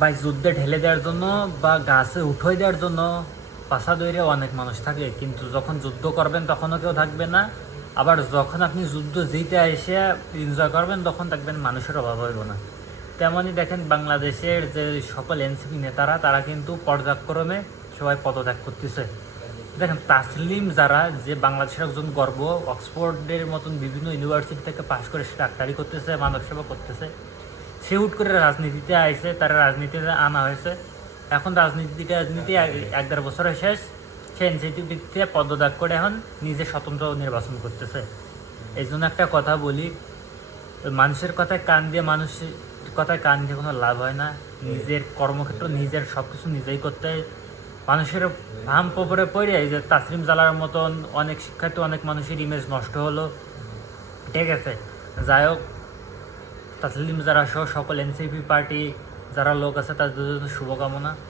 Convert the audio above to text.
বা যুদ্ধে ঢেলে দেওয়ার জন্য বা গাছে উঠে দেওয়ার জন্য পাশা দৈরে অনেক মানুষ থাকে, কিন্তু যখন যুদ্ধ করবেন তখনও কেউ থাকবে না। আবার যখন আপনি যুদ্ধ জিতে এসে এনজয় করবেন তখন দেখবেন মানুষের অভাব হইব না। তেমনই দেখেন বাংলাদেশের যে সকল এনসিপি নেতারা তারা কিন্তু পর্যায়ক্রমে সবাই পদত্যাগ করতেছে। দেখেন তাসলিম যারা, যে বাংলাদেশের একজন গর্ব, অক্সফোর্ডের মতন বিভিন্ন ইউনিভার্সিটি থেকে পাশ করে সে ডাক্তারি করতেছে, মানব সেবা করতেছে, সে হুট করে রাজনীতিতে আইছে, তারা রাজনীতিতে আনা হয়েছে। এখন রাজনীতি এক দেড় বছরের শেষ, সে এনসিপিতে পদত্যাগ করে এখন নিজে স্বতন্ত্র নির্বাচন করতেছে। এই জন্য একটা কথা বলি, ওই মানুষের কথায় কান দিয়ে, মানুষের কথায় কান দিয়ে কোনো লাভ হয় না। নিজের কর্মক্ষেত্র নিজের সব কিছু নিজেই করতে হয়। মানুষের হাম পরে পড়ে এই যে তাসলিম জালার মতন অনেক শিক্ষার্থী, অনেক মানুষের ইমেজ নষ্ট হলো, ঠিক আছে। যাই হোক, তাসলিম যারা সহ সকল এনসিপি পার্টি যারা লোক আছে তাদের জন্য শুভকামনা।